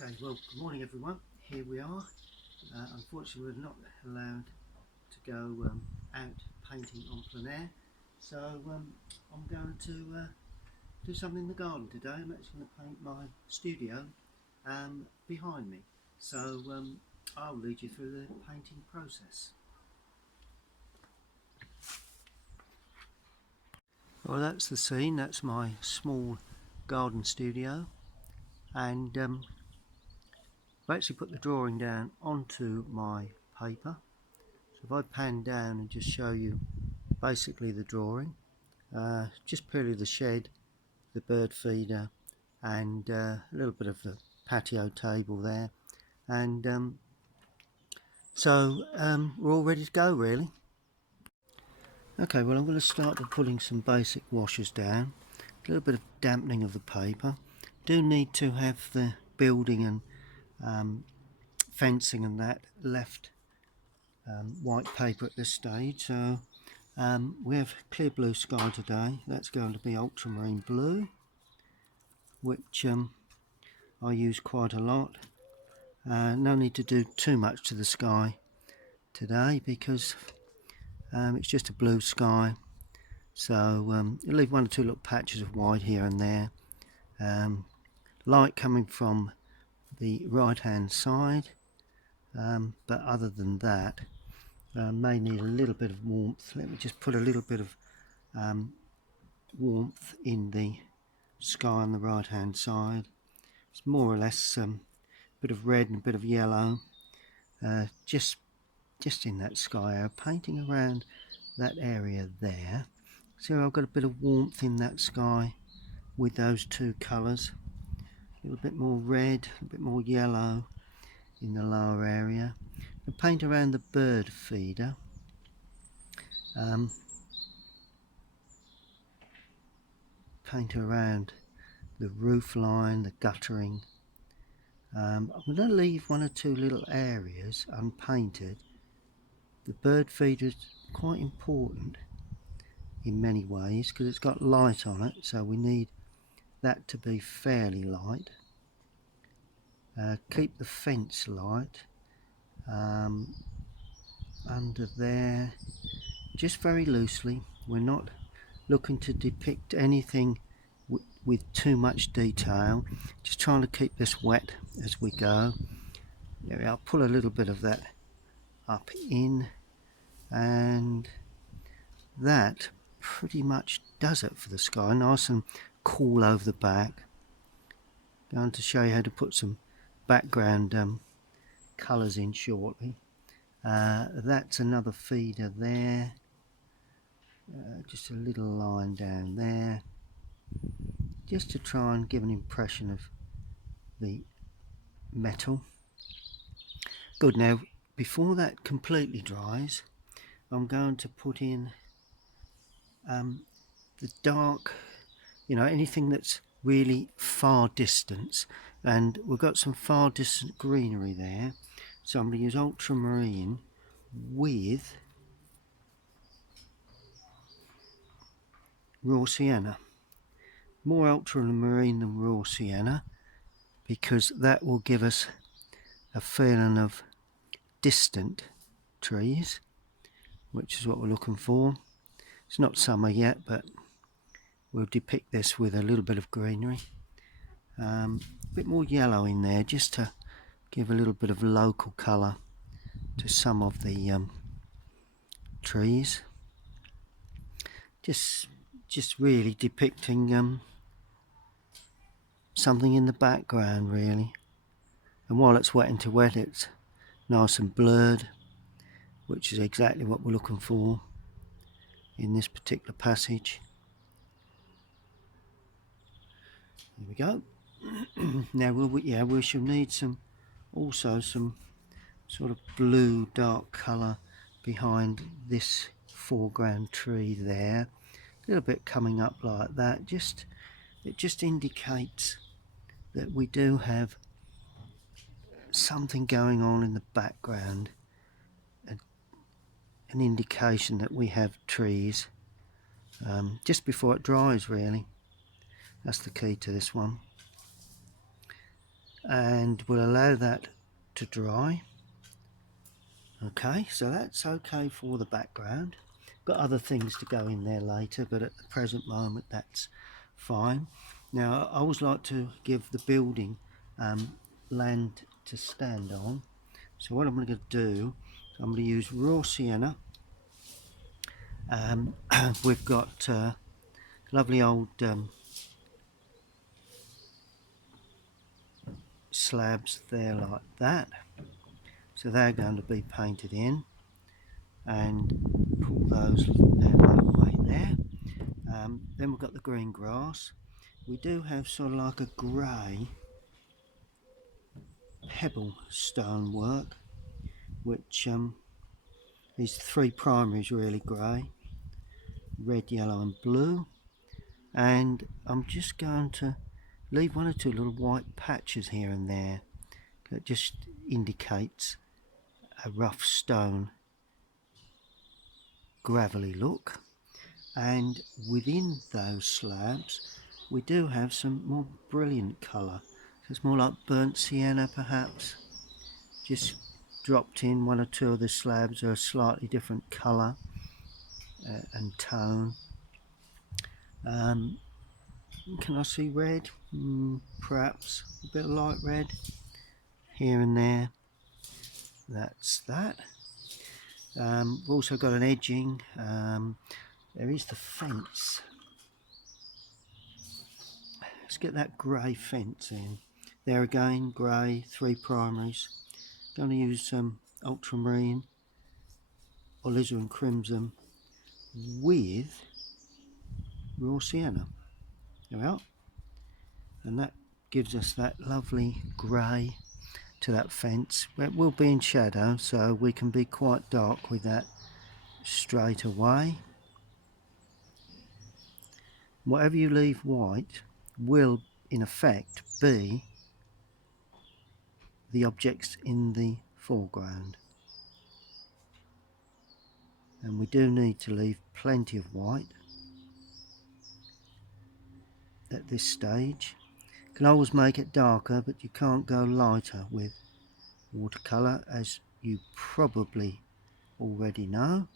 Okay, well, good morning everyone. Here we are. Unfortunately, we're not allowed to go out painting on plein air, so I'm going to do something in the garden today. I'm actually going to paint my studio behind me, so I'll lead you through the painting process. Well, that's the scene. That's my small garden studio, and I've actually put the drawing down onto my paper. So if I pan down and just show you basically the drawing, just purely the shed, the bird feeder, and a little bit of the patio table there, and we're all ready to go really. Okay, well, I'm going to start by putting some basic washes down, a little bit of dampening of the paper. Do need to have the building and fencing and that left white paper at this stage, so we have clear blue sky today. That's going to be ultramarine blue, which I use quite a lot. No need to do too much to the sky today because it's just a blue sky, so you'll leave one or two little patches of white here and there. Light coming from the right hand side, but other than that, may need a little bit of warmth. Let me just put a little bit of warmth in the sky on the right hand side. It's more or less a bit of red and a bit of yellow, just in that sky area, painting around that area there. So I've got a bit of warmth in that sky with those two colours, a little bit more red, a bit more yellow in the lower area. I paint around the bird feeder. Paint around the roof line, the guttering. I'm going to leave one or two little areas unpainted. The bird feeder is quite important in many ways because it's got light on it, so we need that to be fairly light. Keep the fence light under there, just very loosely. We're not looking to depict anything with too much detail, just trying to keep this wet as we go. There we are. I'll pull a little bit of that up in, and that pretty much does it for the sky. Nice and cool over the back. Going to show you how to put some background colours in shortly. That's another feeder there, just a little line down there, just to try and give an impression of the metal. Good. Now before that completely dries, I'm going to put in the dark, anything that's really far distance, and we've got some far distant greenery there, so I'm going to use ultramarine with raw sienna. More ultramarine than raw sienna because that will give us a feeling of distant trees, which is what we're looking for. It's not summer yet, but we'll depict this with a little bit of greenery. A bit more yellow in there just to give a little bit of local colour to some of the trees. Just really depicting something in the background really. And while it's wet into wet, it's nice and blurred, which is exactly what we're looking for in this particular passage. There we go. Now we shall need also some sort of blue dark colour behind this foreground tree there. A little bit coming up like that. It just indicates that we do have something going on in the background, an indication that we have trees. Just before it dries really. That's the key to this one. and we'll allow that to dry. Okay, so that's okay for the background. Got other things to go in there later, but at the present moment that's fine. Now I always like to give the building land to stand on, so what I'm going to do, I'm going to use raw sienna. We've got lovely old slabs there like that, so they're going to be painted in, and pull those that way there. Then we've got the green grass. We do have sort of like a grey pebble stonework, which these three primaries really grey, red, yellow and blue, and I'm just going to leave one or two little white patches here and there that just indicates a rough stone gravelly look. And within those slabs we do have some more brilliant colour, so it's more like burnt sienna perhaps, just dropped in. One or two of the slabs are a slightly different colour and tone. Can I see red? Perhaps a bit of light red here and there. That's that. We've also got an edging. There is the fence. Let's get that grey fence in. There again, grey, three primaries. Going to use some ultramarine, alizarin crimson with raw sienna. There we are. And that gives us that lovely grey to that fence. It will be in shadow, so we can be quite dark with that straight away. Whatever you leave white will in effect be the objects in the foreground, and we do need to leave plenty of white at this stage. You can always make it darker, but you can't go lighter with watercolour, as you probably already know.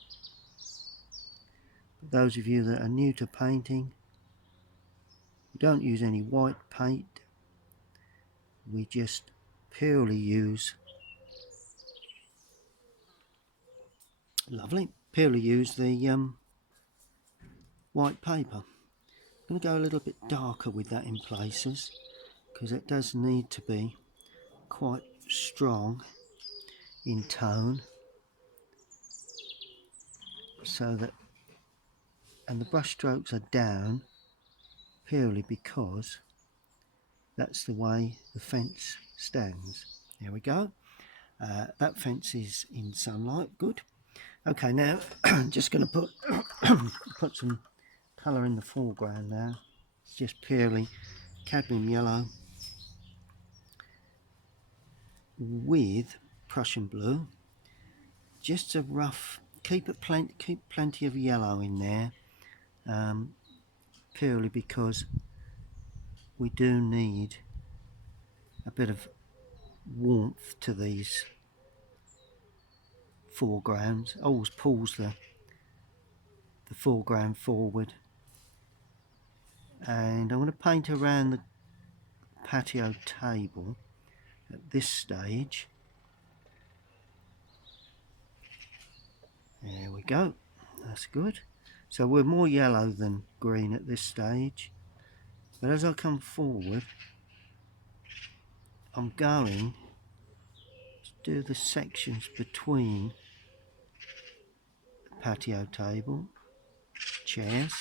But those of you that are new to painting, we don't use any white paint, we just purely use the white paper. I'm going to go a little bit darker with that in places, because it does need to be quite strong in tone, so that, and the brush strokes are down purely because that's the way the fence stands. There we go. That fence is in sunlight, good. Okay, now just going to put some colour in the foreground now. It's just purely cadmium yellow with Prussian blue. Just a rough, keep plenty of yellow in there, purely because we do need a bit of warmth to these foregrounds. Always pulls the foreground forward. And I'm going to paint around the patio table at this stage. There we go, that's good. So we're more yellow than green at this stage, but as I come forward I'm going to do the sections between the patio table, chairs,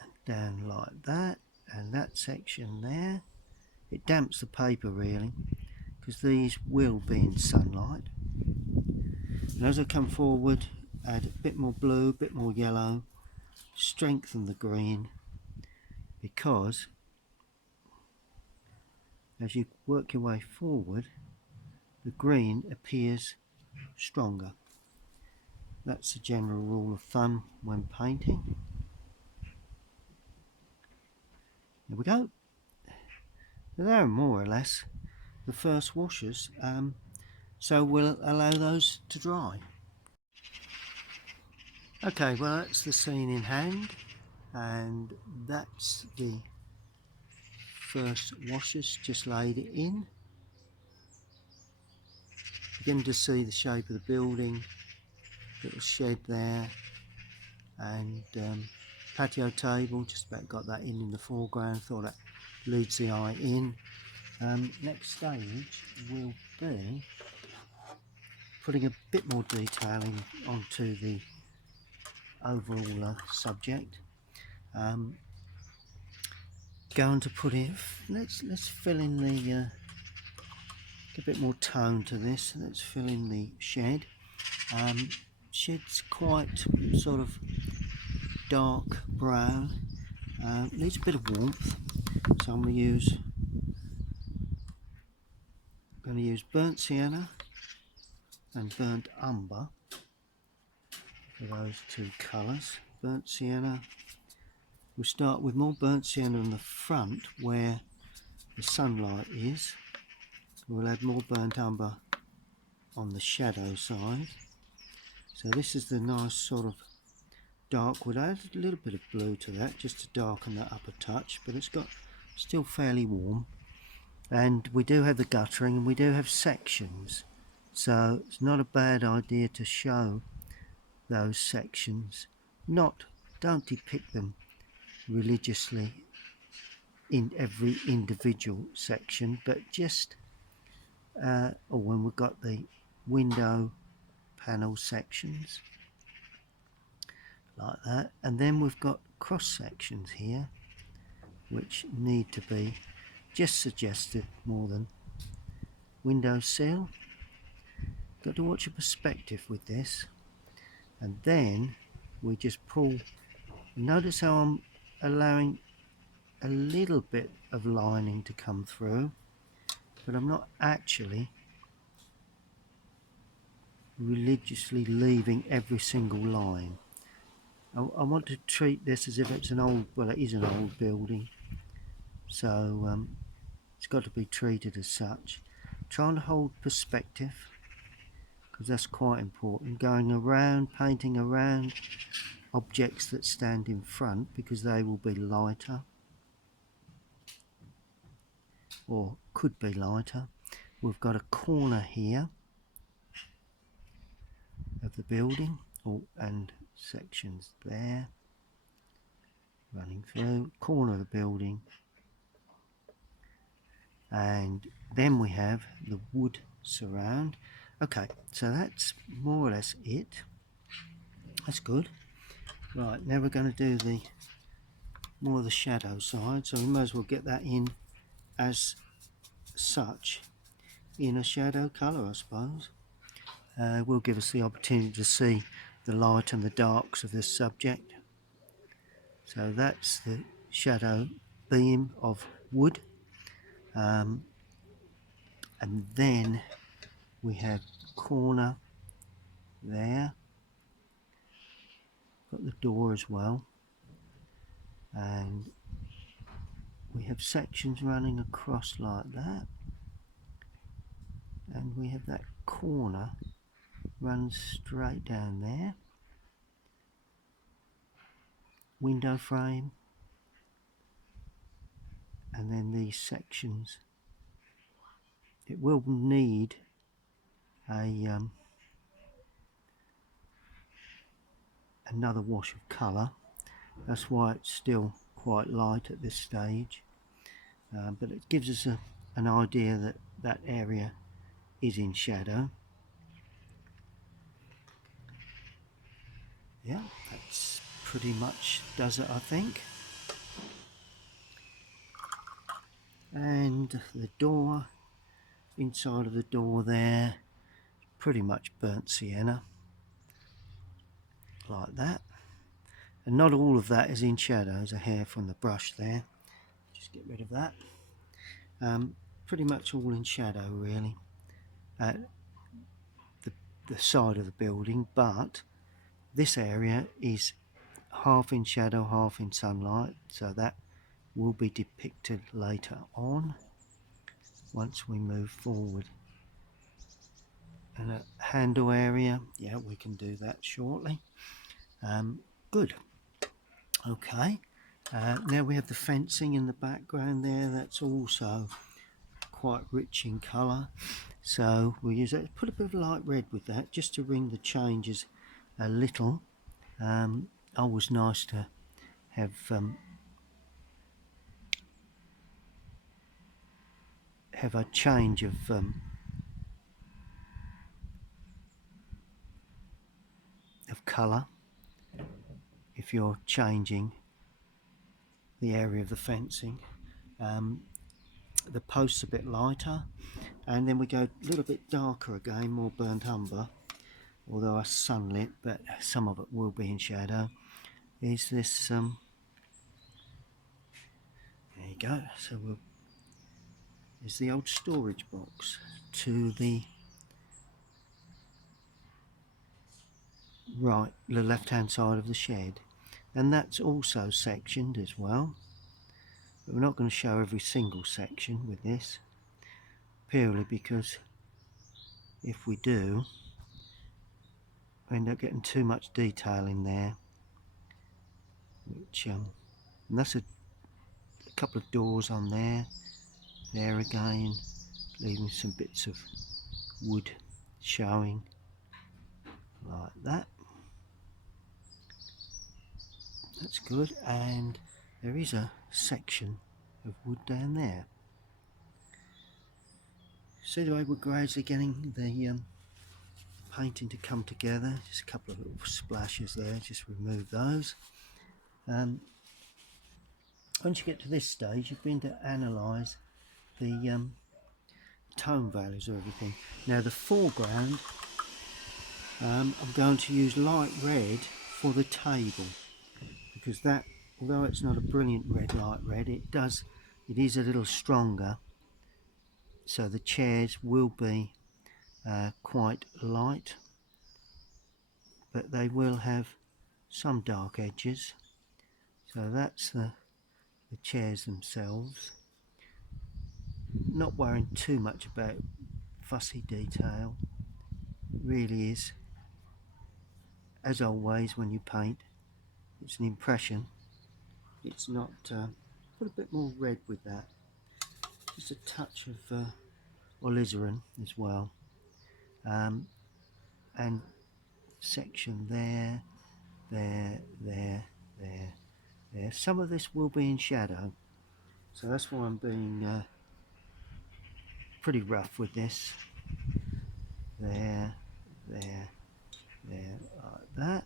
and down like that, and that section there. It damps the paper really, because these will be in sunlight. And as I come forward, add a bit more blue, a bit more yellow, strengthen the green, because as you work your way forward, the green appears stronger. That's the general rule of thumb when painting. There we go. They are more or less the first washes, so we'll allow those to dry. Okay, well that's the scene in hand, and that's the first washers, just laid it in. Begin to see the shape of the building, little shed there, and patio table, just about got that in the foreground, thought that leads the eye in. Next stage will be putting a bit more detail in onto the overall subject. Going to put it, let's fill in the get a bit more tone to this. Let's fill in the shed. Shed's quite sort of dark brown, needs a bit of warmth, so I'm going to use burnt sienna and burnt umber for those two colours. Burnt sienna, we'll start with more burnt sienna on the front where the sunlight is. We'll add more burnt umber on the shadow side. So this is the nice sort of dark. We'll add a little bit of blue to that just to darken that up a touch, but it's got still fairly warm. And we do have the guttering, and we do have sections, so it's not a bad idea to show those sections. Don't depict them religiously in every individual section, but just or when we've got the window panel sections like that, and then we've got cross sections here which need to be just suggested more than window sill. Got to watch your perspective with this, and then we just pull. Notice how I'm allowing a little bit of lining to come through, but I'm not actually religiously leaving every single line. I want to treat this as if it's an old, well it is an old building, so it's got to be treated as such. Trying to hold perspective, because that's quite important. Going around, painting around objects that stand in front, because they will be lighter or could be lighter. We've got a corner here of the building, and sections there running through, corner of the building, and then we have the wood surround. Okay, so that's more or less it. That's good. Right, now we're going to do the more of the shadow side, so we might as well get that in as such in a shadow colour, I suppose. Will give us the opportunity to see the light and the darks of this subject. So that's the shadow beam of wood, and then we have corner there, got the door as well, and we have sections running across like that, and we have that corner runs straight down there, window frame, and then these sections. It will need a another wash of colour, that's why it's still quite light at this stage, but it gives us an idea that that area is in shadow. Yeah, that's pretty much does it, I think. And the door, inside of the door there, pretty much burnt sienna like that, and not all of that is in shadow. There's a hair from the brush there, just get rid of that. Pretty much all in shadow really at the side of the building, but this area is half in shadow, half in sunlight, so that will be depicted later on. once we move forward. And a handle area, yeah, we can do that shortly. Good. Okay, now we have the fencing in the background there. That's also quite rich in colour, so we'll use that. Put a bit of light red with that just to ring the changes a little. Always nice to have a change of colour if you're changing the area of the fencing. The post's a bit lighter, and then we go a little bit darker again, more burnt umber, although it's sunlit, but some of it will be in shadow. Is this there you go. So is the old storage box to the right, the left hand side of the shed, and that's also sectioned as well, but we're not going to show every single section with this, purely because if we do, we end up getting too much detail in there, which and that's a couple of doors on there again, leaving some bits of wood showing like that. That's good, and there is a section of wood down there. See the way we're gradually getting the painting to come together. Just a couple of little splashes there, just remove those. Once you get to this stage, you begin to analyse the tone values of everything. Now the foreground, I'm going to use light red for the table, because that, although it's not a brilliant red, light red, it is a little stronger, so the chairs will be quite light, but they will have some dark edges. So that's the chairs themselves. Not worrying too much about fussy detail. Really is, as always when you paint, it's an impression. It's not put a bit more red with that, just a touch of alizarin as well, and section there. Some of this will be in shadow, so that's why I'm being pretty rough with this. There, like that.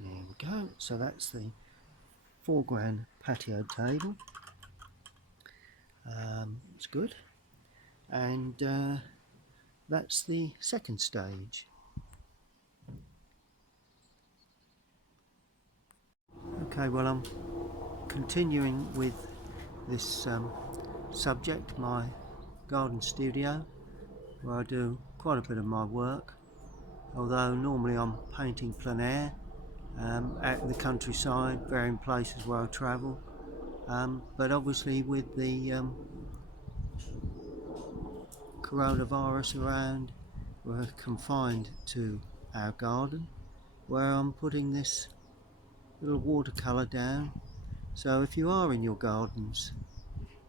There we go. So that's the foreground patio table. It's good, and that's the second stage. Okay, well, I'm continuing with this subject, my garden studio, where I do quite a bit of my work, although normally I'm painting plein air out in the countryside, varying places where I travel, but obviously with the coronavirus around, we're confined to our garden, where I'm putting this little watercolour down. So if you are in your gardens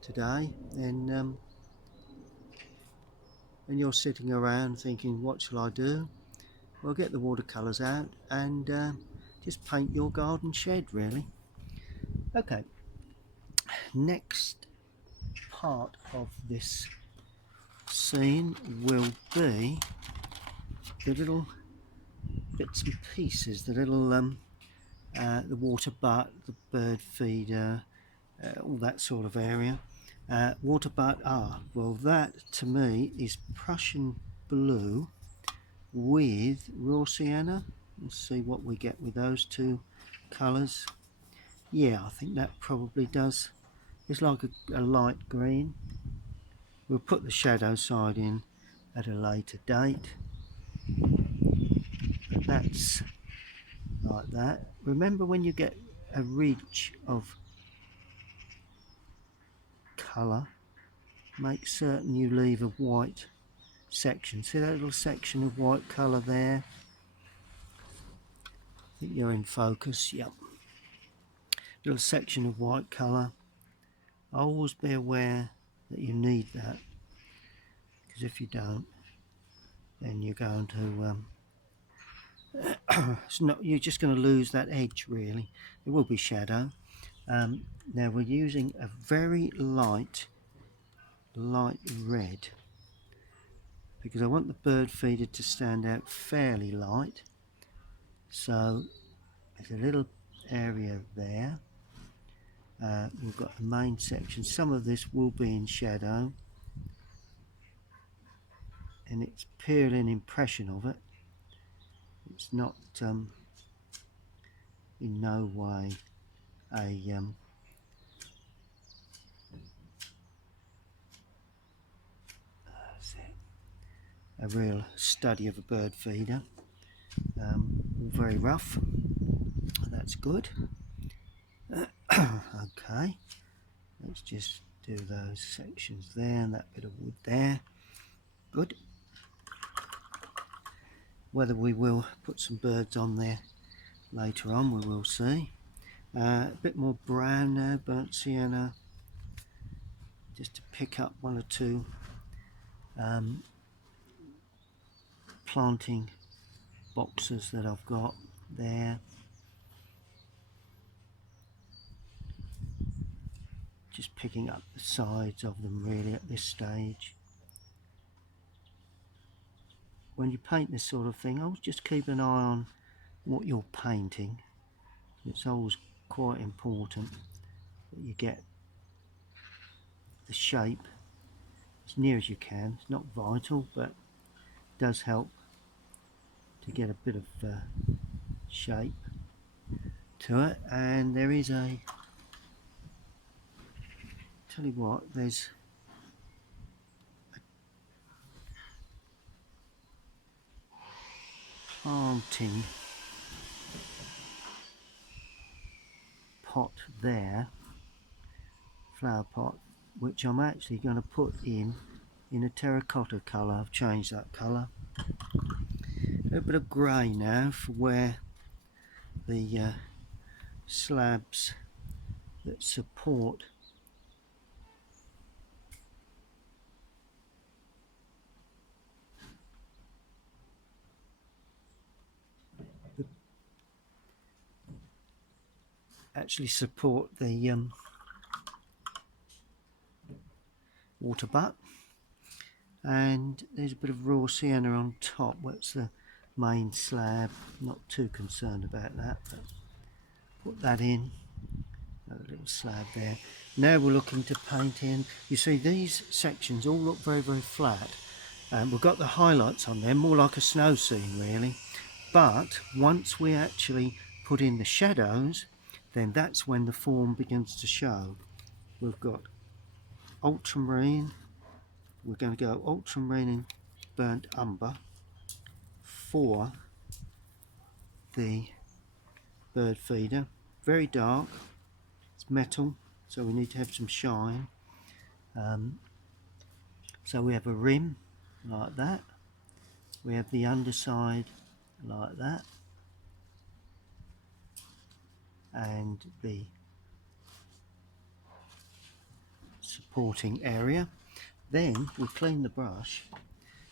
today, then and you're sitting around thinking, what shall I do? Well, get the watercolours out and just paint your garden shed, really. Okay, next part of this scene will be the little bits and pieces, the little the water butt, the bird feeder, all that sort of area. Water butt, well, that to me is Prussian blue with raw sienna. Let's see what we get with those two colours. Yeah, I think that probably does. It's like a light green. We'll put the shadow side in at a later date, but that's like that. Remember, when you get a ridge of colour, make certain you leave a white section. See that little section of white colour there? I think you're in focus. Yep. Little section of white colour. Always be aware that you need that, because if you don't, then you're going to you're just going to lose that edge. Really, there will be shadow. Now we're using a very light red, because I want the bird feeder to stand out fairly light. So there's a little area there. We've got the main section. Some of this will be in shadow, and it's purely an impression of it. It's not in no way a real study of a bird feeder. All very rough. That's good. Okay, let's just do those sections there and that bit of wood there. Good. Whether we will put some birds on there later on, we will see. A bit more brown now, burnt sienna, just to pick up one or two planting boxes that I've got there. Just picking up the sides of them really at this stage. When you paint this sort of thing, always just keep an eye on what you're painting. It's always quite important that you get the shape as near as you can. It's not vital, but it does help to get a bit of shape to it. And there is a, tell you what, there's a planting pot there, flower pot, which I'm actually going to put in a terracotta colour. I've changed that colour. A little bit of grey now for where the slabs that support the water butt, and there's a bit of raw sienna on top. What's the main slab? Not too concerned about that, but put that in. Another little slab there. Now we're looking to paint in. You see these sections all look very flat, and we've got the highlights on there, more like a snow scene really. But once we actually put in the shadows, then that's when the form begins to show. We've got ultramarine. We're going to go ultramarine and burnt umber for the bird feeder. Very dark. It's metal, so we need to have some shine. So we have a rim like that. We have the underside like that, and the supporting area. Then we clean the brush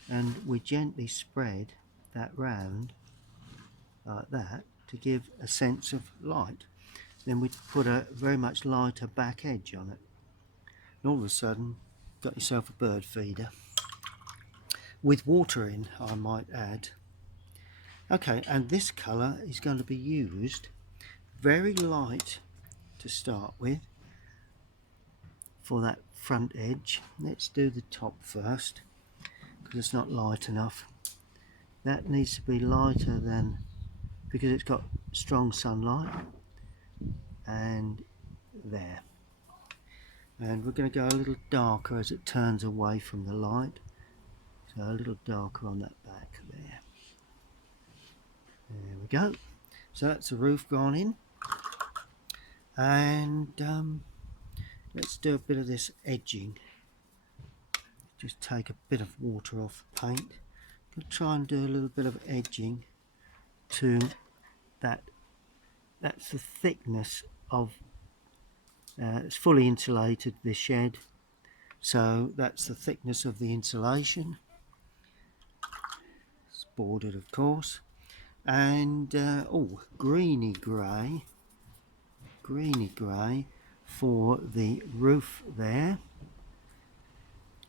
and we gently spread that round like that to give a sense of light. Then we put a very much lighter back edge on it, and all of a sudden got yourself a bird feeder with water in, I might add. Okay, and this colour is going to be used very light to start with for that front edge. Let's do the top first because it's not light enough. That needs to be lighter than, because it's got strong sunlight, and there. And we're going to go a little darker as it turns away from the light, so a little darker on that back there. There we go. So that's the roof gone in, and let's do a bit of this edging just take a bit of water off the paint. I'll try and do a little bit of edging to that. That's the thickness of, it's fully insulated, this shed, so that's the thickness of the insulation. It's bordered, of course, and oh, greeny grey for the roof there.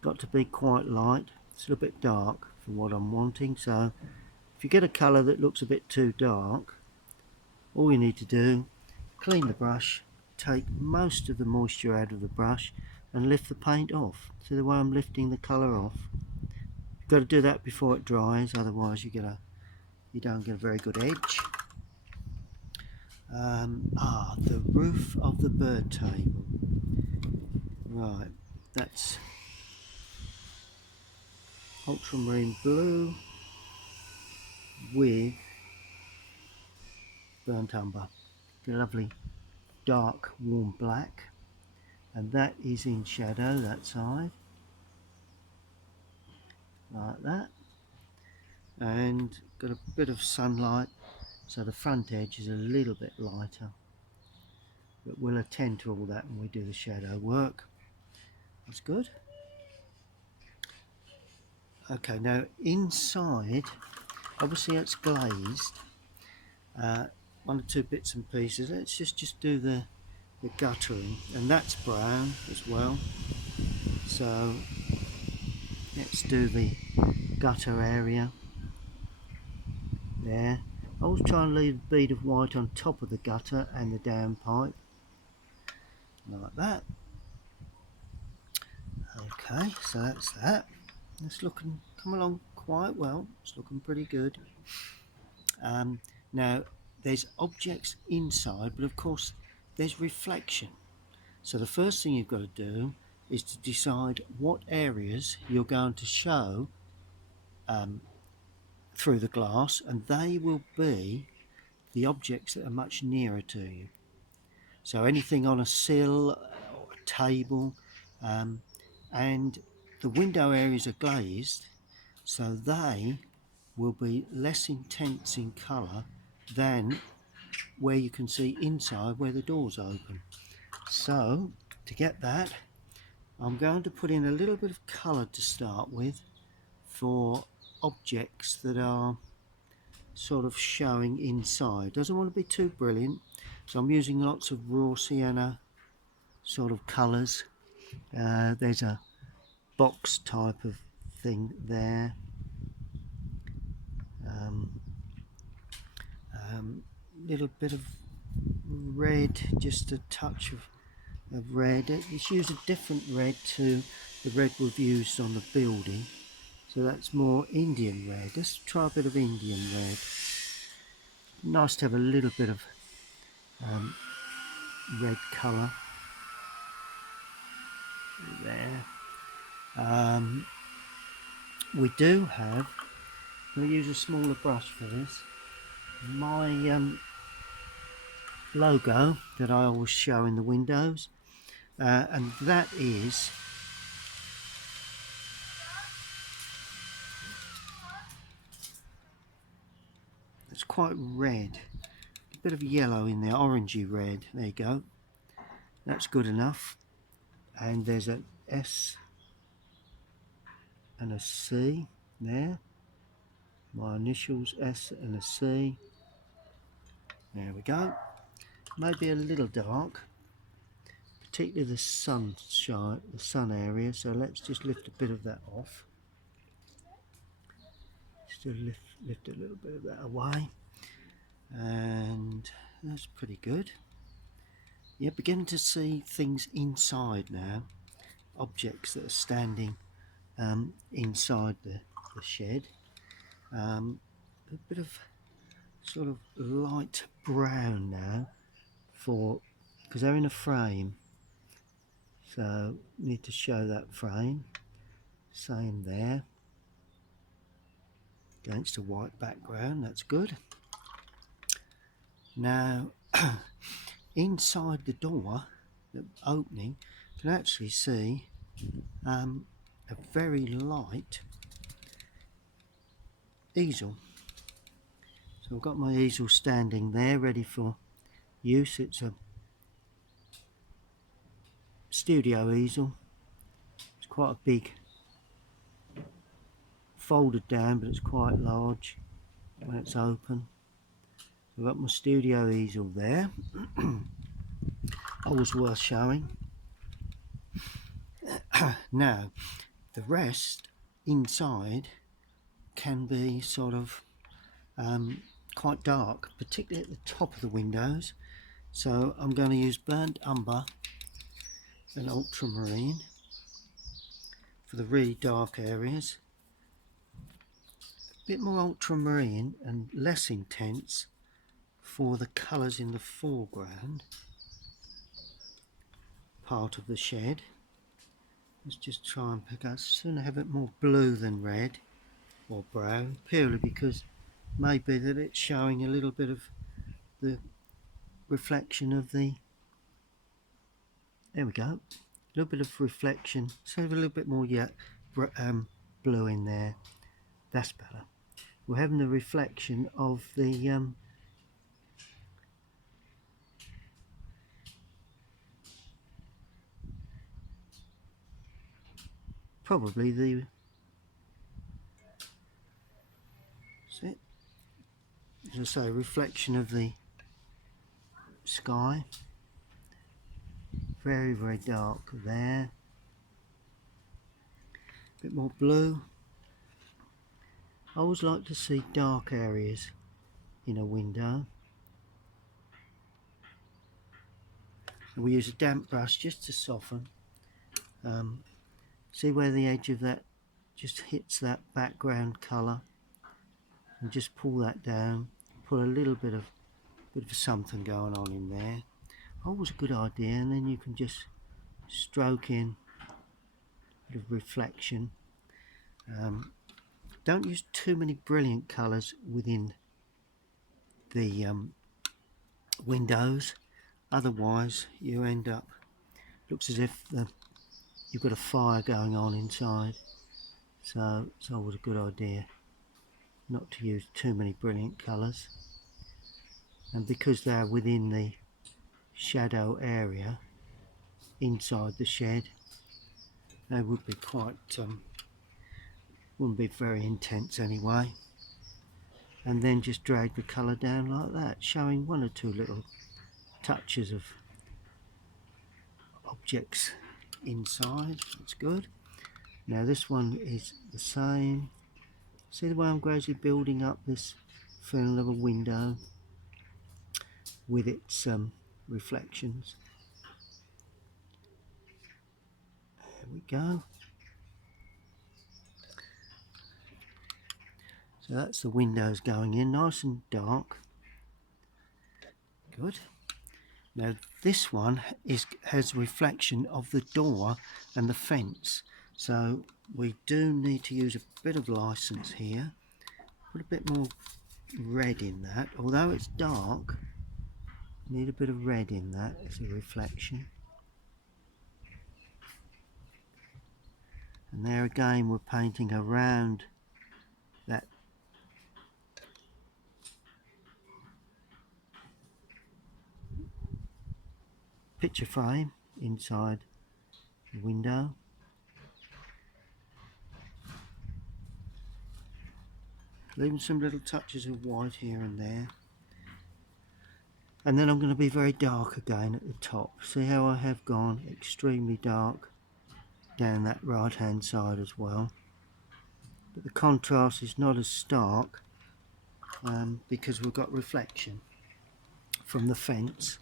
Got to be quite light. It's a little bit dark for what I'm wanting, so if you get a colour that looks a bit too dark, all you need to do, clean the brush, take most of the moisture out of the brush and lift the paint off. See the way I'm lifting the colour off? You've got to do that before it dries, otherwise you don't get a very good edge. The roof of the bird table. Right, that's ultramarine blue with burnt umber. Lovely dark warm black, and that is in shadow, that side, like that, and got a bit of sunlight, so the front edge is a little bit lighter, but we'll attend to all that when we do the shadow work. That's good. Okay, now inside, obviously it's glazed, one or two bits and pieces. Let's just do the guttering, and that's brown as well, so let's do the gutter area there. I always try and leave a bead of white on top of the gutter and the downpipe, like that. Okay, so that's that. It's looking, come along quite well. It's looking pretty good. Now there's objects inside, but of course there's reflection. So the first thing you've got to do is to decide what areas you're going to show through the glass, and they will be the objects that are much nearer to you. So anything on a sill or a table, and the window areas are glazed, so they will be less intense in colour than where you can see inside where the doors open. So to get that, I'm going to put in a little bit of colour to start with for objects that are sort of showing inside. Doesn't want to be too brilliant, so I'm using lots of raw sienna sort of colours. There's a box type of thing there. Little bit of red, just a touch of red. It's used a different red to the red we've used on the building, so that's more Indian red. Let's try a bit of Indian red. Nice to have a little bit of red colour there. We do have, I'm going to use a smaller brush for this, my logo that I always show in the windows, and that is it's quite red, a bit of yellow in there, orangey red. There you go, that's good enough. And there's an S and a C there, my initials S and a C. There we go. Maybe a little dark, particularly the sunshine, the sun area, so let's just lift a bit of that off. Just lift a little bit of that away, and that's pretty good. You're beginning to see things inside now, objects that are standing inside the shed. A bit of sort of light brown now, because they're in a frame, so need to show that frame. Same there, against a white background. That's good. Now inside the door, the opening, you can actually see a very light easel. So I've got my easel standing there ready for use. It's a studio easel. It's quite a big, folded down, but it's quite large when it's open. I've got my studio easel there. Always worth showing. Now the rest inside can be sort of quite dark, particularly at the top of the windows. So I'm going to use burnt umber and ultramarine for the really dark areas. A bit more ultramarine and less intense for the colours in the foreground part of the shed. Let's just try and pick up. Soon I have it more blue than red or brown, purely because maybe that it's showing a little bit of the reflection of the, there we go, a little bit of reflection, so a little bit more blue in there. That's better. We're having the reflection of the probably the, see, as I say, reflection of the sky. Very, very dark there. A bit more blue. I always like to see dark areas in a window. And we use a damp brush just to soften. See where the edge of that just hits that background colour, and just pull that down. Put a little bit of something going on in there. Always a good idea, and then you can just stroke in a bit of reflection. Don't use too many brilliant colours within the windows, otherwise you end up, looks as if you've got a fire going on inside. So it's always a good idea not to use too many brilliant colours, and because they're within the shadow area inside the shed, they would be quite wouldn't be very intense anyway. And then just drag the colour down like that, showing one or two little touches of objects inside. That's good. Now this one is the same. See the way I'm gradually building up this film of a window with its reflections. There we go. So that's the windows going in, nice and dark. Good. Now this one has reflection of the door and the fence, so we do need to use a bit of license here. Put a bit more red in that, although it's dark. Need a bit of red in that as a reflection. And there again we're painting around that picture frame inside the window. Leaving some little touches of white here and there. And then I'm going to be very dark again at the top. See how I have gone extremely dark down that right hand side as well. But the contrast is not as stark because we've got reflection from the fence.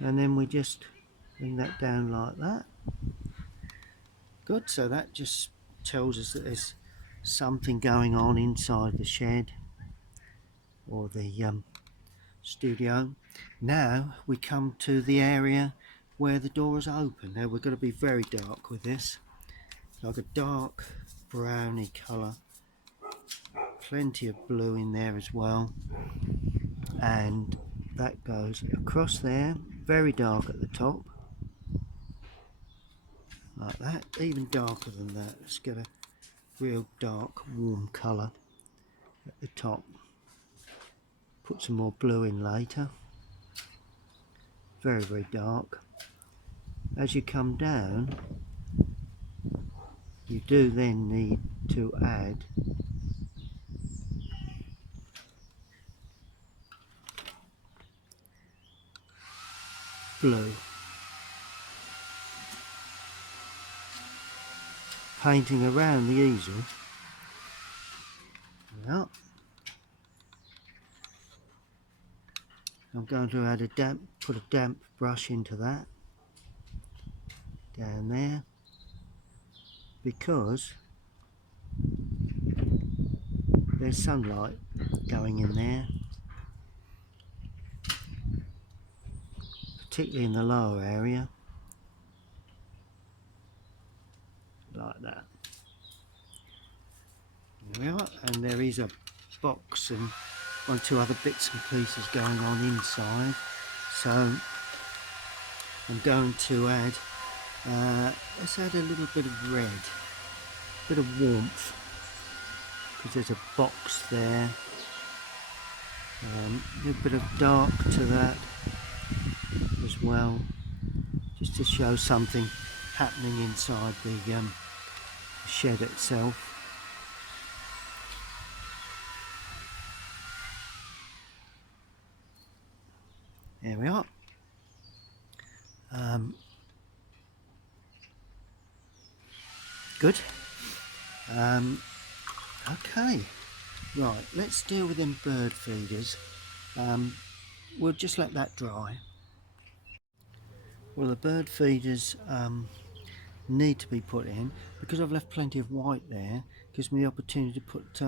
And then we just bring that down like that. Good, so that just tells us that there's something going on inside the shed or the studio. Now we come to the area where the door is open. Now we're going to be very dark with this, like a dark browny colour, plenty of blue in there as well, and that goes across there, very dark at the top, like that, even darker than that. Let's get a real dark warm colour at the top. Put some more blue in later. Very, very dark. As you come down, you do then need to add blue. Painting around the easel. Yeah. I'm going to add put a damp brush into that down there, because there's sunlight going in there, particularly in the lower area, like that. There we are, and there is a box and one or two other bits and pieces going on inside. So I'm going to add, let's add a little bit of red, a bit of warmth, because there's a box there. A little bit of dark to that as well, just to show something happening inside the shed itself. There we are. Good. Okay, right, let's deal with them bird feeders. We'll just let that dry. Well, the bird feeders need to be put in, because I've left plenty of white there. Gives me the opportunity to put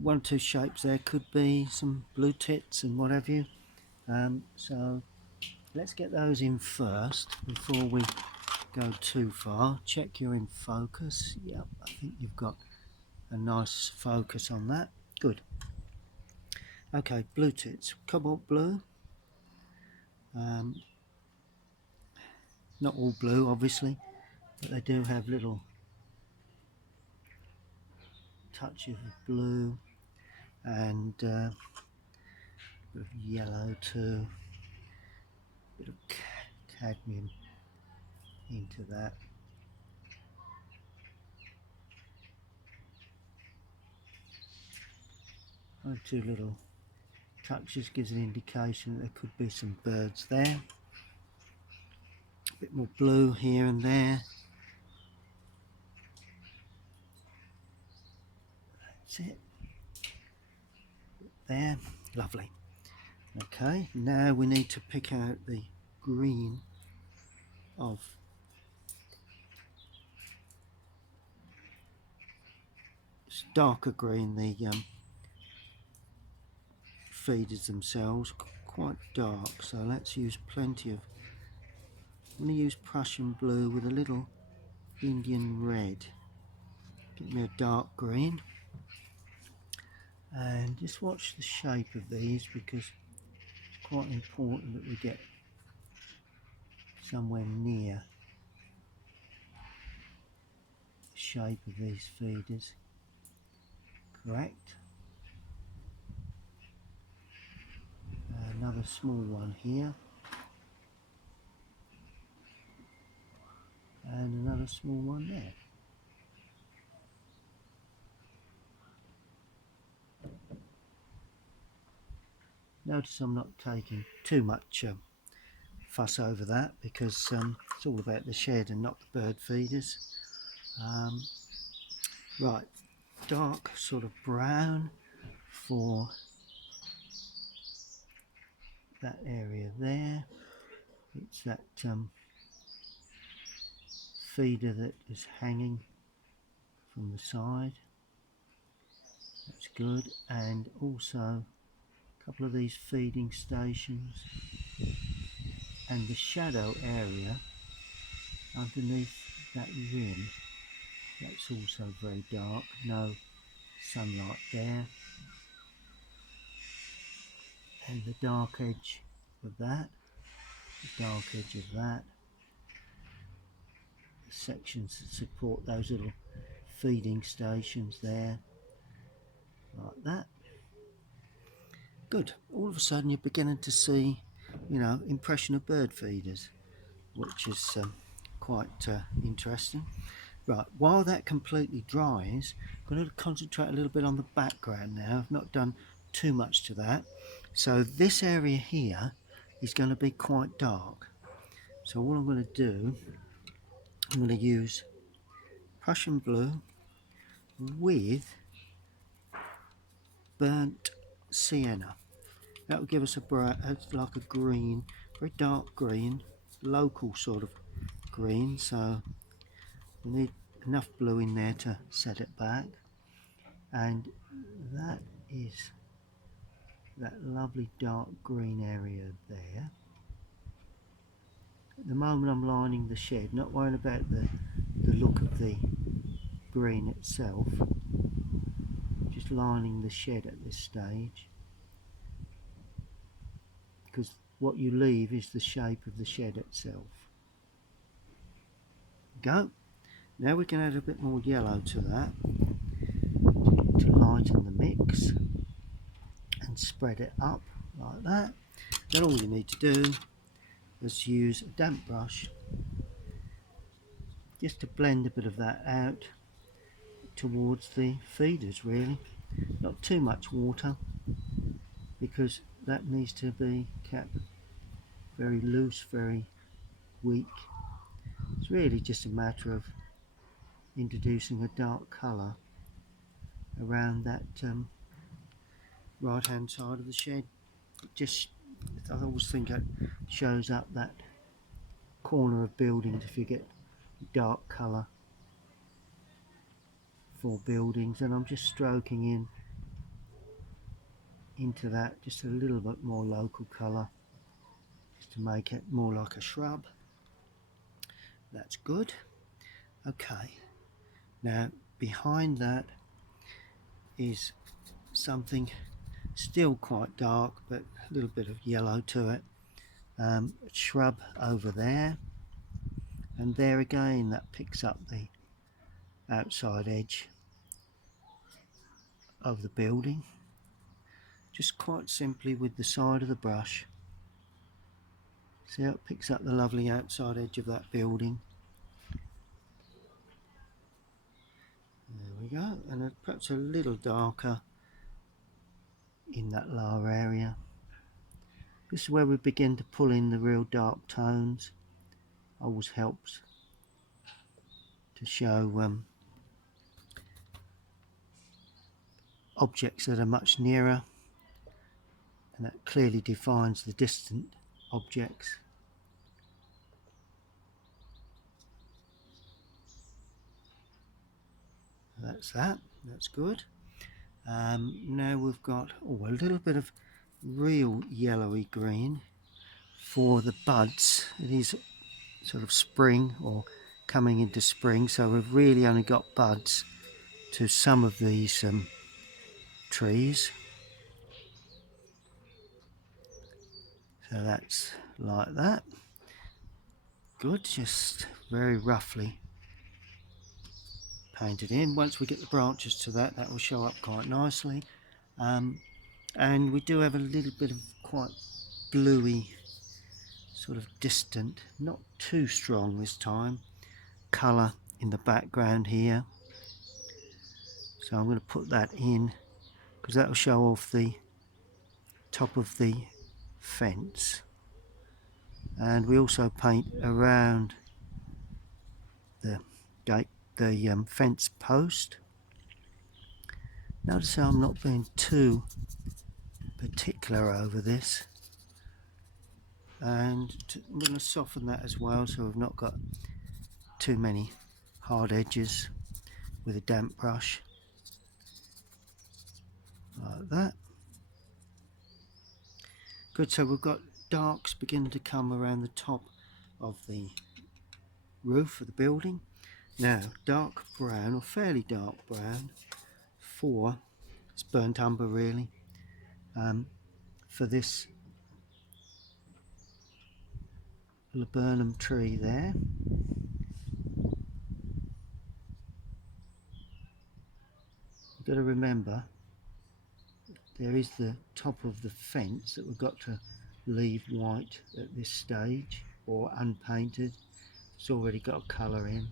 one or two shapes there. Could be some blue tits and what have you. So let's get those in first before we go too far. Check you're in focus. Yep, I think you've got a nice focus on that. Good. Okay, blue tits, cobalt blue. Not all blue, obviously, but they do have little touches of blue and a bit of yellow too. A bit of cadmium into that. One or two little touches gives an indication that there could be some birds there. A bit more blue here and there. That's it. There, lovely. Okay, now we need to pick out the green of it's darker green, the feeders themselves, quite dark, so let's use plenty of, I'm going to use Prussian blue with a little Indian red. Give me a dark green, and just watch the shape of these, because it's quite important that we get somewhere near the shape of these feeders correct. Another small one here, and another small one there. Notice I'm not taking too much fuss over that, because it's all about the shed and not the bird feeders. Right, dark sort of brown for that area there. It's that feeder that is hanging from the side. That's good. And also a couple of these feeding stations, and the shadow area underneath that rim. That's also very dark, no sunlight there. And the dark edge of that, the dark edge of that, sections that support those little feeding stations there, like that. Good. All of a sudden you're beginning to see, impression of bird feeders, which is quite interesting. Right, while that completely dries, I'm going to concentrate a little bit on the background now. I've not done too much to that. So this area here is going to be quite dark. So what I'm going to do, I'm going to use Prussian blue with burnt sienna. That will give us like a green, very dark green, local sort of green. So we need enough blue in there to set it back. And that is that lovely dark green area there. At the moment I'm lining the shed, not worrying about the look of the green itself, just lining the shed at this stage, because what you leave is the shape of the shed itself. Go. Now we can add a bit more yellow to that to lighten the mix and spread it up like that. Then all you need to do is use a damp brush just to blend a bit of that out towards the feeders, really. Not too much water, because that needs to be kept very loose, very weak. It's really just a matter of introducing a dark colour around that right hand side of the shed. I always think it shows up that corner of buildings if you get dark colour for buildings, and I'm just stroking into that just a little bit more local colour just to make it more like a shrub. That's good. Okay, now behind that is something still quite dark but a little bit of yellow to it. Shrub over there, and there again that picks up the outside edge of the building, just quite simply with the side of the brush. See how it picks up the lovely outside edge of that building. There we go, and perhaps a little darker in that lower area. This is where we begin to pull in the real dark tones. Always helps to show objects that are much nearer, and that clearly defines the distant objects. That's good. Now we've got a little bit of real yellowy green for the buds. It is sort of spring or coming into spring, so we've really only got buds to some of these trees. So that's like that. Good, just very roughly painted in. Once we get the branches to that will show up quite nicely. And we do have a little bit of quite bluey, sort of distant, not too strong this time, colour in the background here. So I'm going to put that in because that will show off the top of the fence. And we also paint around the gate, the fence post. Notice how I'm not being too particular over this, and I'm going to soften that as well so we've not got too many hard edges with a damp brush, like that. Good, so we've got darks beginning to come around the top of the roof of the building. Now dark brown, or fairly dark brown, it's burnt umber really, for this laburnum tree there. got to remember there is the top of the fence that we've got to leave white at this stage, or unpainted. It's already got a colour in,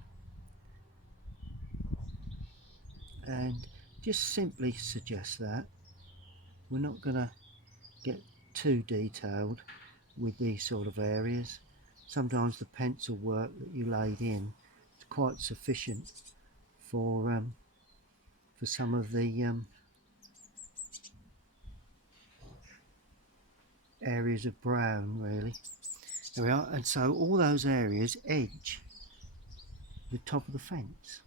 and just simply suggest that we're not going to get too detailed with these sort of areas. Sometimes the pencil work that you laid in is quite sufficient for some of the areas of brown, really. There we are. And so all those areas edge the top of the fence.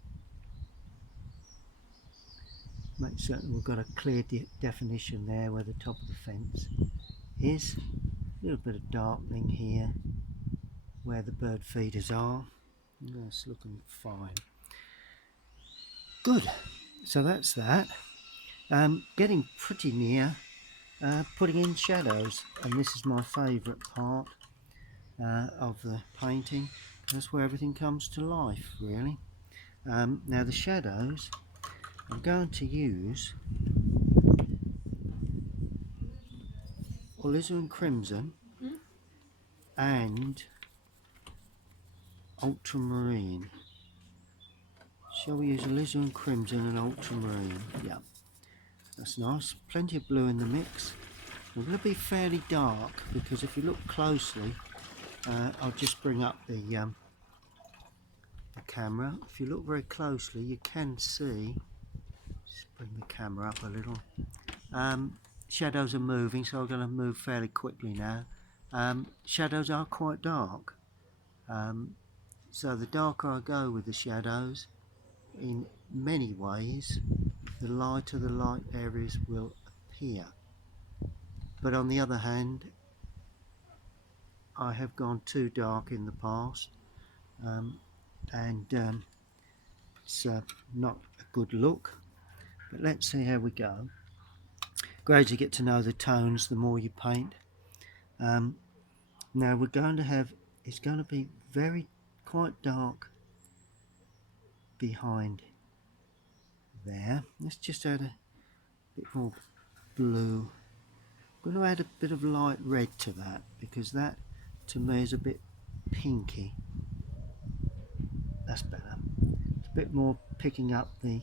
Make certain we've got a clear definition there where the top of the fence is. A little bit of darkening here where the bird feeders are. That's looking fine. Good. So that's that. Getting pretty near putting in shadows, and this is my favourite part of the painting. That's where everything comes to life, really. Now the shadows, I'm going to use alizarin crimson and ultramarine. Shall we use alizarin crimson and ultramarine? Yeah, that's nice. Plenty of blue in the mix. I'm going to be fairly dark because if you look closely, I'll just bring up the camera. If you look very closely, you can see. Just bring the camera up a little. Shadows are moving, so I'm going to move fairly quickly now. Shadows are quite dark, so the darker I go with the shadows, in many ways, the lighter the light areas will appear. But on the other hand, I have gone too dark in the past, and it's not a good look. But let's see how we go. Gradually get to know the tones the more you paint. Now we're going to have, it's going to be quite dark behind there. Let's just add a bit more blue. I'm going to add a bit of light red to that, because that to me is a bit pinky. That's better. It's a bit more picking up the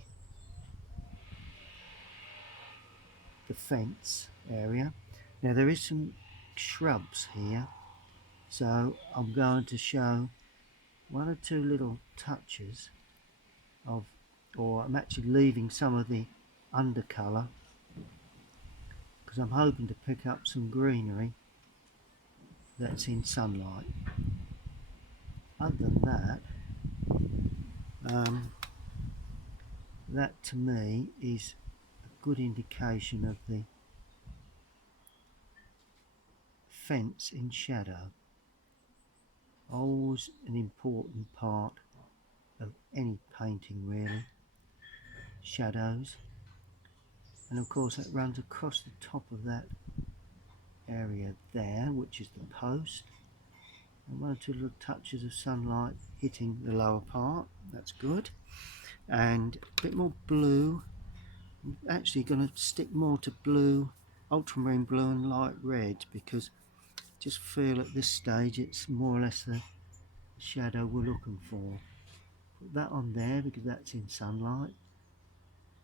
fence area. Now there is some shrubs here, so I'm going to show one or two little touches of, or I'm actually leaving some of the undercolour because I'm hoping to pick up some greenery that's in sunlight. Other than that, that to me is a good indication of the fence in shadow. Always an important part of any painting, really. Shadows. And of course that runs across the top of that area there, which is the post. And one or two little touches of sunlight hitting the lower part. That's good. And a bit more blue. I'm actually going to stick more to blue, ultramarine blue and light red, because I just feel at this stage it's more or less the shadow we're looking for. Put that on there because that's in sunlight.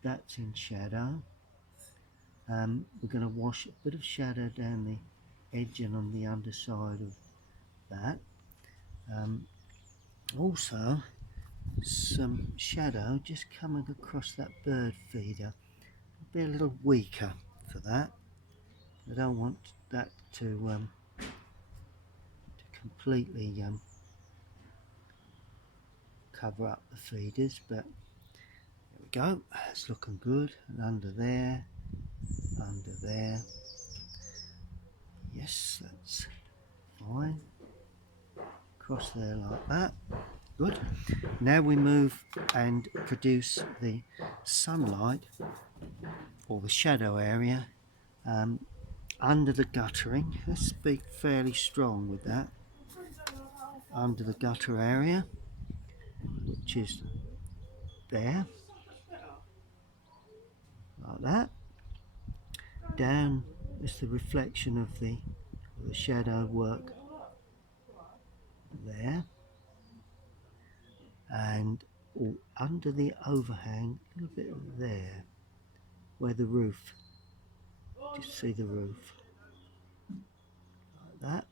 That's in shadow. We're going to wash a bit of shadow down the edge and on the underside of that. Also some shadow just coming across that bird feeder. Be a little weaker for that. I don't want that to completely cover up the feeders, but there we go. It's looking good. And under there. Yes, that's fine. Across there like that. Good. Now we move and produce the sunlight, or the shadow area, under the guttering. Let's be fairly strong with that. Under the gutter area, which is there. like that. Down is the reflection of the shadow work there, and under the overhang, a little bit there, where the roof, just see the roof, like that.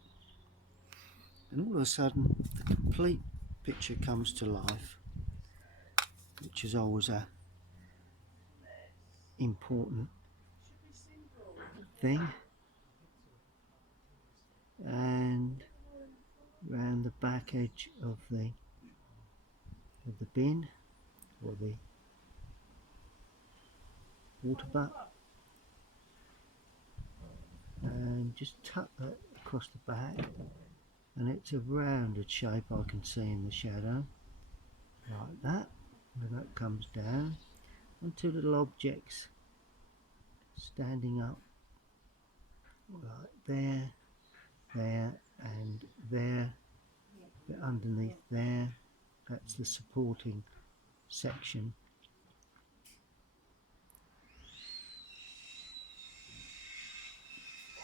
And all of a sudden the complete picture comes to life, which is always a important thing. And round the back edge of the bin or the water butt, and just tuck that across the back, and it's a rounded shape I can see in the shadow, like that. And that comes down on two little objects standing up, right there, there and there, but underneath there, that's the supporting section.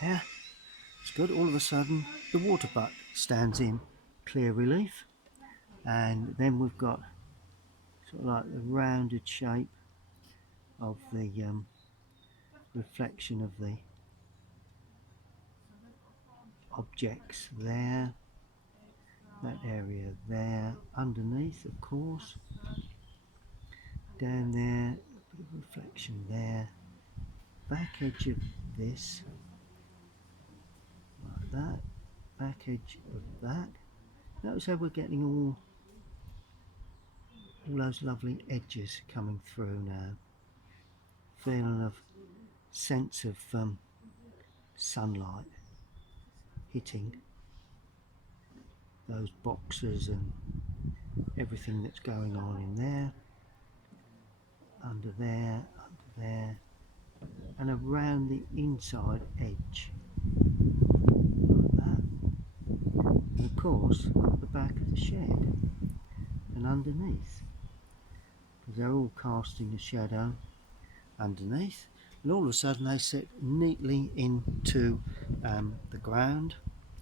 Yeah, it's good. All of a sudden the water butt stands in clear relief, and then we've got sort of like the rounded shape of the reflection of the objects there, that area there, underneath of course, down there, a bit of reflection there, back edge of this, like that, back edge of that. Notice how we're getting all those lovely edges coming through now. Feeling of sense of sunlight hitting those boxes and everything that's going on in there, under there, and around the inside edge, like that. And of course the back of the shed and underneath, because they're all casting a shadow underneath, and all of a sudden they sit neatly into the ground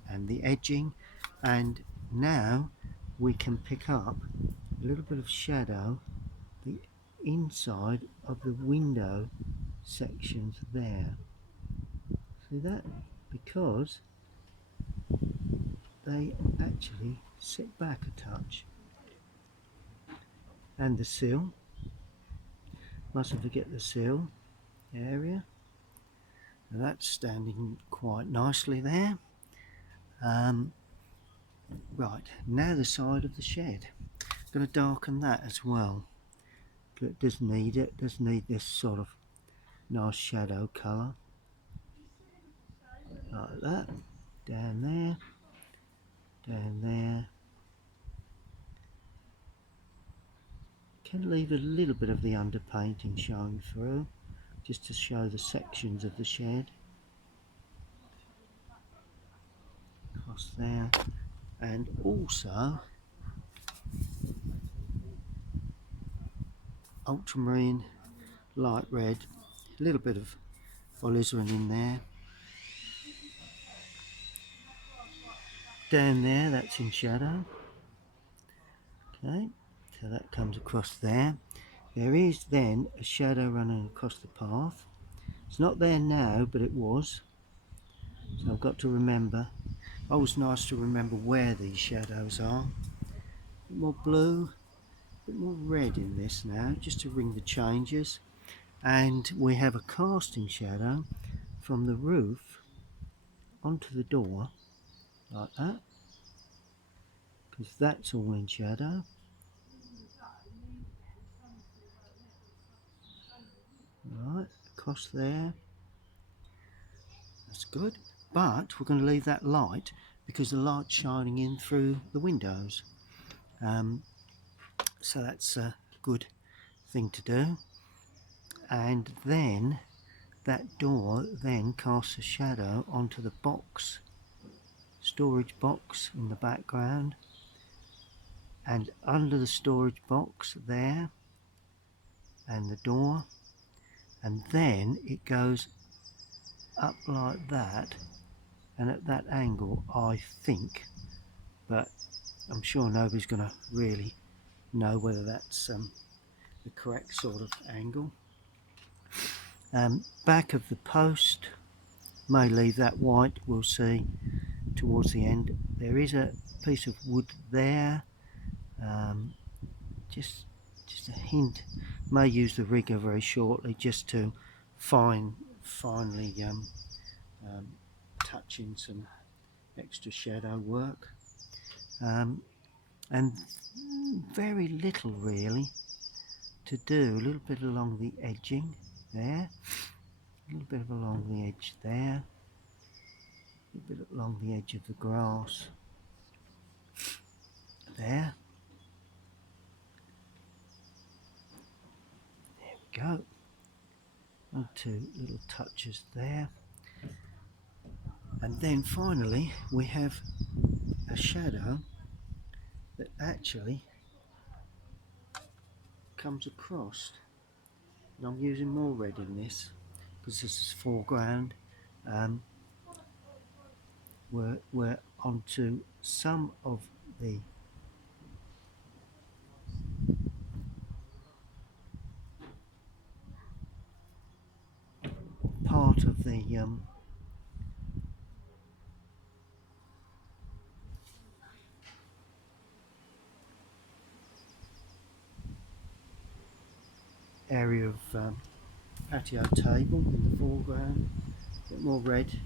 and the edging. And now we can pick up a little bit of shadow, the inside of the window sections there. See that? Because they actually sit back a touch. And the sill, mustn't forget the sill area. Now that's standing quite nicely there. Right, now the side of the shed. Going to darken that as well. It does need this sort of nice shadow colour, like that. Down there. Can leave a little bit of the underpainting showing through, just to show the sections of the shed. Across there, and also ultramarine, light red, a little bit of alizarin in there. Down there, that's in shadow. Okay, so that comes across there. There is then a shadow running across the path. It's not there now, but it was. So I've got to remember. Always nice to remember where these shadows are. A bit more blue, a bit more red in this now, just to ring the changes. And we have a casting shadow from the roof onto the door, like that, because that's all in shadow. Right, across there. That's good. But we're going to leave that light because the light's shining in through the windows. So that's a good thing to do. And then that door then casts a shadow onto the box, storage box in the background, and under the storage box there, and the door, and then it goes up like that, and at that angle, I think, but I'm sure nobody's going to really know whether that's the correct sort of angle. Back of the post, may leave that white, we'll see towards the end. There is a piece of wood there, just a hint. May use the rigger very shortly just to finally touch in some extra shadow work, and very little really to do. A little bit along the edging there, a little bit along the edge there, a little bit along the edge of the grass there. There we go. 1 or 2 little touches there, and then finally we have a shadow that actually comes across. And I'm using more red in this because this is foreground. We're onto some of the part of the area of patio table in the foreground, a bit more red,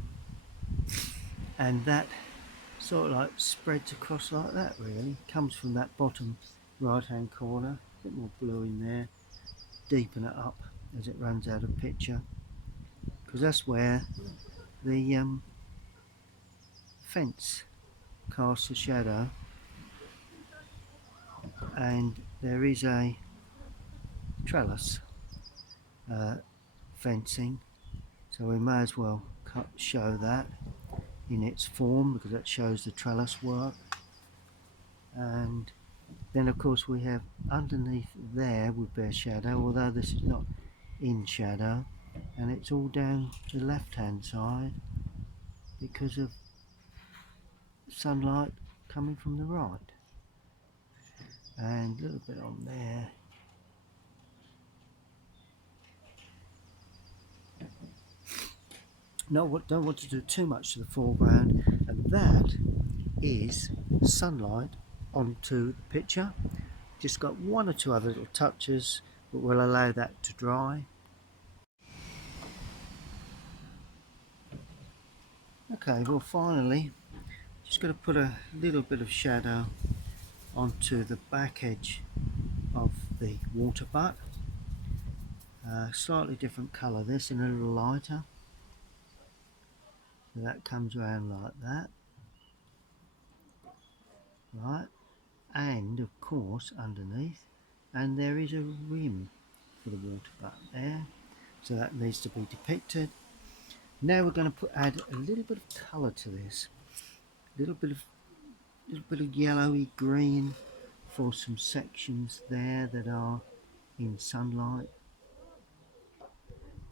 and that sort of like spreads across like that, really comes from that bottom right hand corner, a bit more blue in there, deepen it up as it runs out of picture, because that's where the fence casts a shadow, and there is a trellis fencing, so we may as well show that in its form because that shows the trellis work. And then of course we have underneath there would be a shadow, although this is not in shadow, and it's all down the left hand side because of sunlight coming from the right, and a little bit on there. Don't want to do too much to the foreground, and that is sunlight onto the picture. Just got 1 or 2 other little touches, but we'll allow that to dry. Okay, well finally just got to put a little bit of shadow onto the back edge of the water butt. Slightly different colour this, and a little lighter. So that comes around like that. Right, and of course underneath, and there is a rim for the water butt there, so that needs to be depicted. Now we're going to add a little bit of colour to this, a little bit of yellowy green for some sections there that are in sunlight,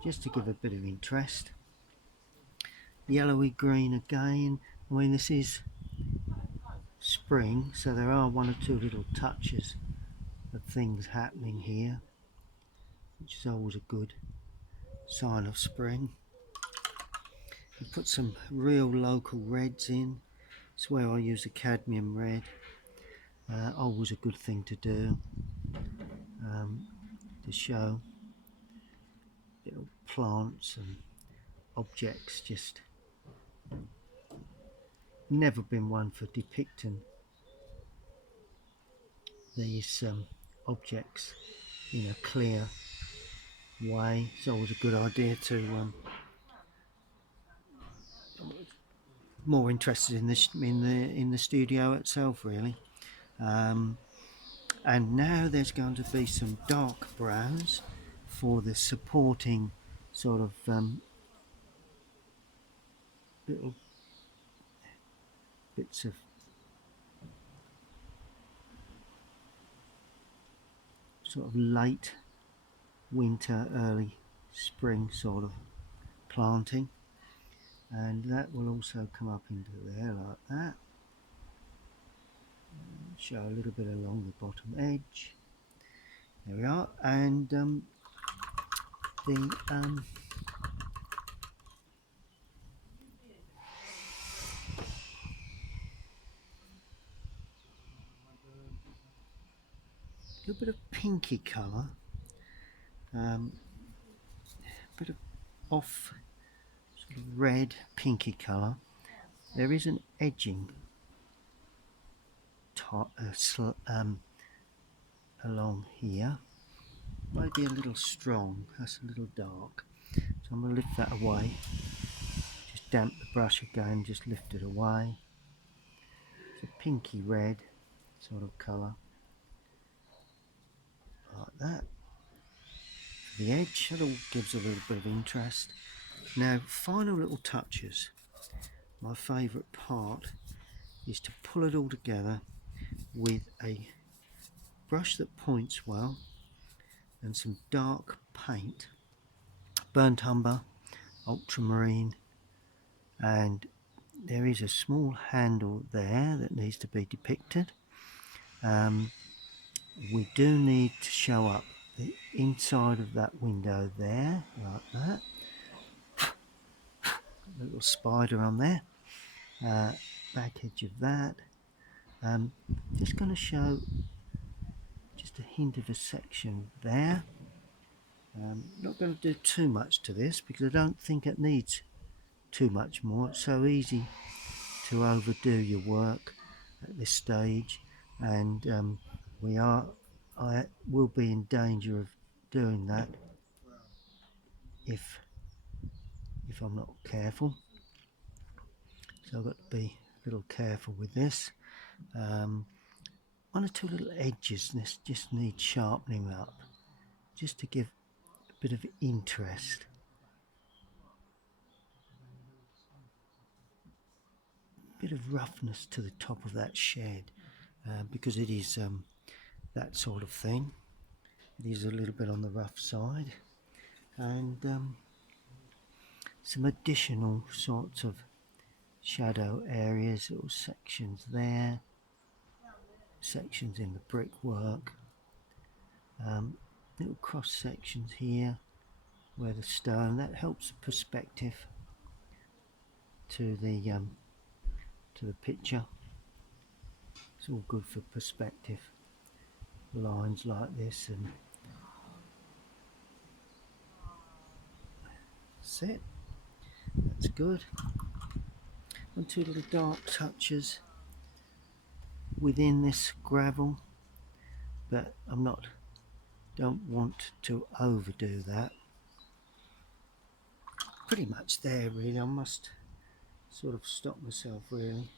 just to give a bit of interest. Yellowy green again. I mean, this is spring, so there are 1 or 2 little touches of things happening here, which is always a good sign of spring. You put some real local reds in. It's where I use a cadmium red. Always a good thing to do, to show little plants and objects. Just never been one for depicting these objects in a clear way. It's always a good idea to more interested in this in the studio itself, really. And now there's going to be some dark browns for the supporting sort of little bits of sort of late winter, early spring sort of planting, and that will also come up into there like that. Show a little bit along the bottom edge. There we are, and the little bit of pinky colour, bit of off sort of red pinky colour. There is an edging along here, maybe a little strong, that's a little dark, so I'm going to lift that away, just damp the brush again, just lift it away. It's a pinky red sort of colour, like that. For the edge, it all gives a little bit of interest. Now, final little touches. My favourite part is to pull it all together with a brush that points well and some dark paint, burnt umber, ultramarine, and there is a small handle there that needs to be depicted. We do need to show up the inside of that window there, like that. A little spider on there. Back edge of that. Just going to show just a hint of a section there. Not going to do too much to this because I don't think it needs too much more. It's so easy to overdo your work at this stage, and I will be in danger of doing that if I'm not careful. So I've got to be a little careful with this. One or two little edges just need sharpening up, just to give a bit of interest. A bit of roughness to the top of that shed, because it is that sort of thing. It is a little bit on the rough side, and some additional sorts of shadow areas, little sections there, sections in the brickwork, little cross sections here where the stone, that helps the perspective to the picture. It's all good for perspective, lines like this, and that's it. That's good. And two little dark touches within this gravel, but don't want to overdo that. Pretty much there really. I must sort of stop myself really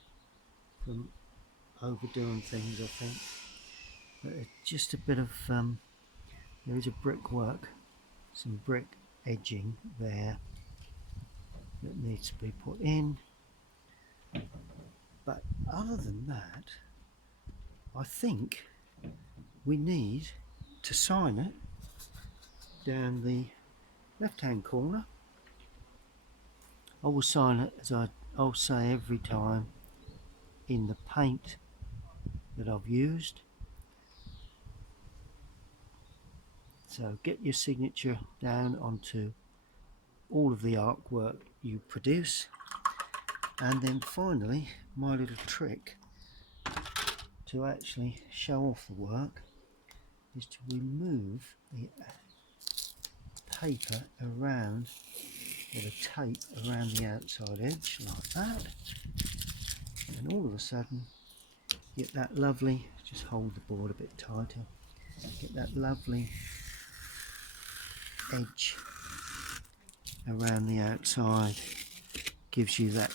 from overdoing things, I think. But it's just a bit of there is a brickwork, some brick edging there that needs to be put in, but other than that I think we need to sign it down the left hand corner. I will sign it, as I'll say every time, in the paint that I've used. So get your signature down onto all of the artwork you produce, and then finally my little trick to actually show off the work is to remove the paper around, or the tape around the outside edge like that, and all of a sudden get that lovely, just hold the board a bit tighter, get that lovely edge around the outside. Gives you that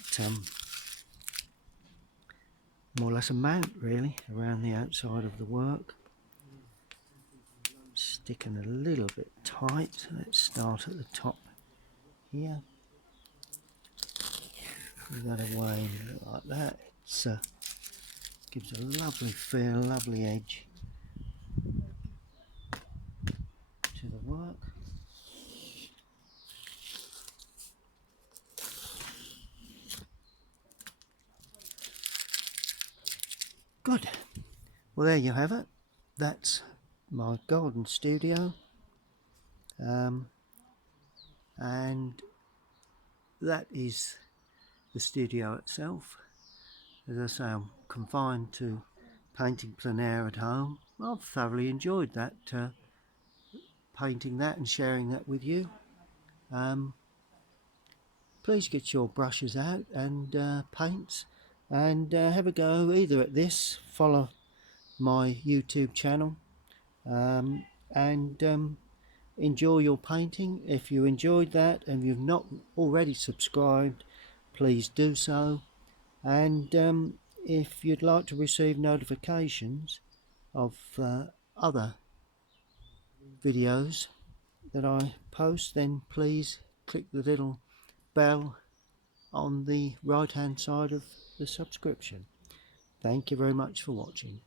more or less a mount really around the outside of the work. Sticking a little bit tight, so let's start at the top here. Move that away like that. It gives a lovely feel, lovely edge to the work. Good. Well, there you have it. That's my garden studio, and that is the studio itself. As I say, I'm confined to painting plein air at home. I've thoroughly enjoyed that, painting that and sharing that with you. Please get your brushes out and paints, and have a go either at this, follow my YouTube channel, and enjoy your painting. If you enjoyed that and you've not already subscribed, please do so. And if you'd like to receive notifications of other videos that I post, then please click the little bell on the right hand side of the subscription. Thank you very much for watching.